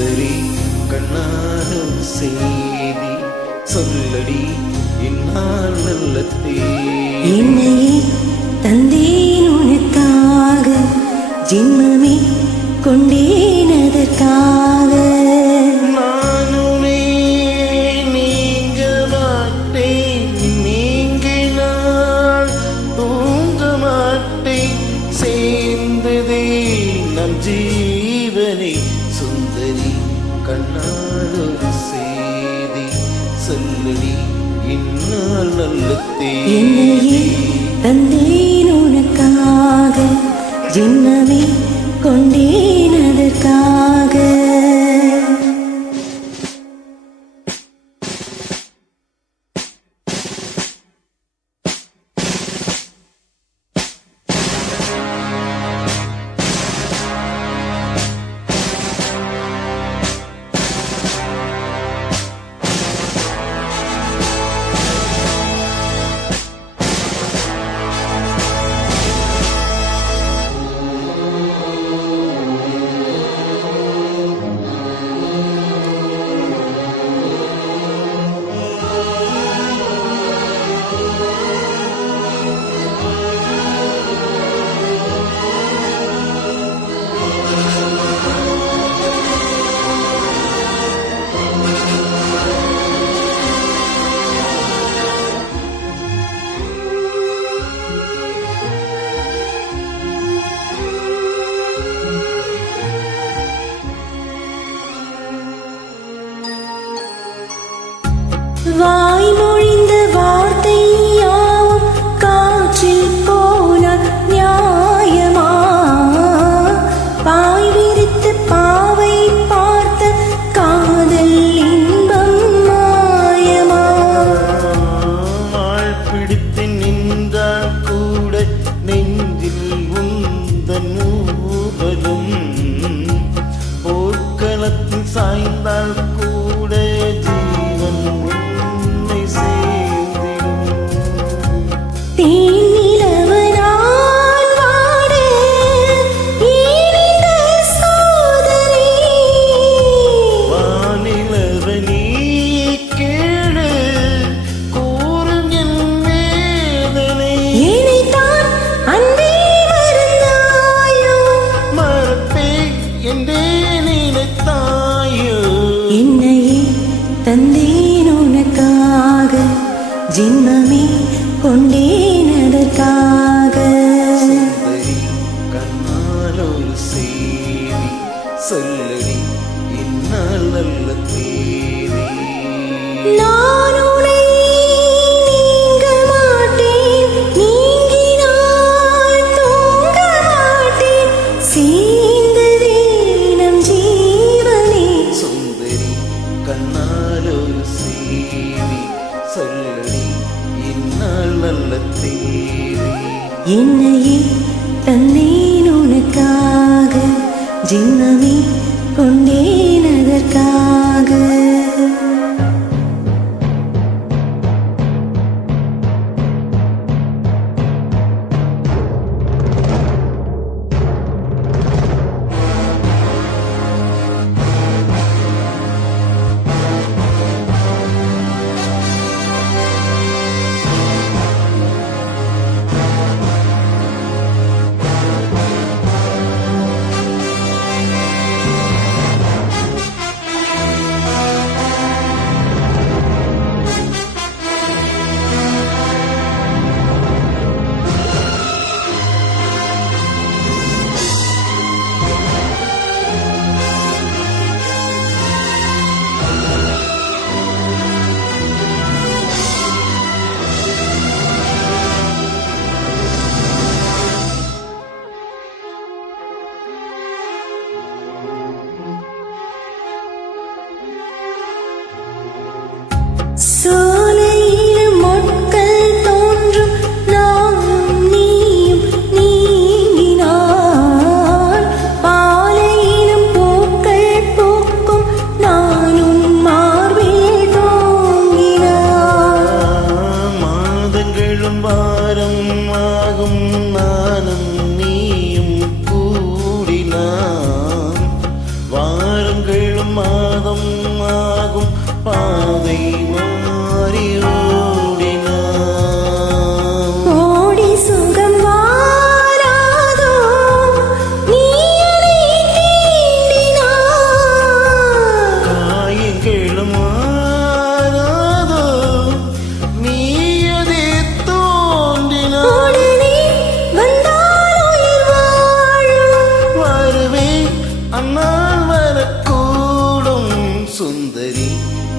சுந்தரி கண்ணாலும் செய்தி சொல்லடி இந்நாள் நல்ல தேதி. என்னையே தந்தேன் உனக்காக, ஜென்மமே கொண்டேன் அதற்காக. நானுமே நீங்க மாட்டேன், நீங்கினால் தூங்க மாட்டேன், சேர்ந்ததே நம் ஜீவனை. சுந்தரி கண்ணாலொரு செய்தி சொல்லடி இந்நாள் நல்ல தேதி. என்னையே தந்தேன் உனக்காக, ஜென்மமே கொண்டேன் அதற்காக. வாய்மொழிந்த வார்த்தை யாவும் காற்றில் போன நியாயமா? பாய் விரித்து பாவை பார்த்த காதல் இன்பம் மாயமா? ஆள் பிடித்து நின்றால் கூட நெஞ்சில் உந்தன் ஊபலும், போர்க்களத்தில் சாய்ந்தால் கூட ஜீவன் உன்னை சேர்ந்திடும். தேனிலவனான் வாட ஈனிந்த சோதனை, வானிலவனே கேளு கூறும் என் வேதனை. என்னைத்தான் அன்பே மறந்தாயோ? மறப்பேன் என்றே நினைத்தாயோ? என்னையே தந்தேன் உனக்காக, ஜென்மமே கொண்டேன் அதற்காக. சுந்தரி கண்ணாலொரு செய்தி சொல்லடி இந்நாள் நல்ல தேதி. நான் உன்னை நீங்க மாட்டேன், நீங்கினால் தூங்க மாட்டேன், சேர்ந்ததே நம் ஜீவனே. சுந்தரி கண்ணாலொரு செய்தி சொல்லடி இந்நாள் நல்ல தேதி. என்னையே தந்தேன் உனக்காக, ஜென்மமே கொண்டேன் அதற்காக. சோலையிலும் மொட்கள் தோன்றும் நானும் நீயும் நீங்கினான், பாலையிலும் பூக்கள் பூக்கும் நானும் மார்பில் தூங்கினான். மாதங்களும் வாரம் ஆகும் நானும் நீயும் கூடினான், வாரங்களும் அந்நாள் வரக்கூடும் சுந்தரி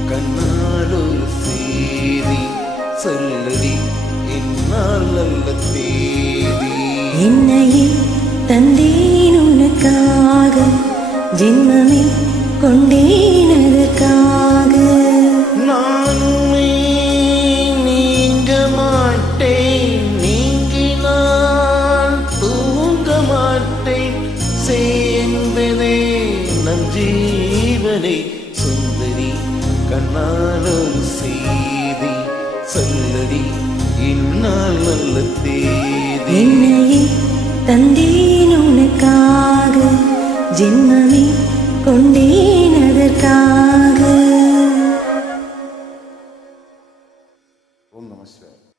கண்ணால் ஒரு செய்தி சொல்லடி இந்நாள் நல்ல தேதி. என்னையே தந்தேன் உனக்காக, ஜென்மமே கொண்டேன் அதற்காக. நானுமே நீங்க மாட்டேன், நீங்கினால் தூங்க மாட்டேன், சேர்ந்ததே நம் ஜீவனை. சுந்தரி கண்ணால் ஒரு செய்தி சொல்லடி இந்நாள் நல்ல தேதி. என்னையே தந்தேன் உனக்காக, ஜென்மமே கொண்டேன் அதற்காக. ஓம் நம சிவாய.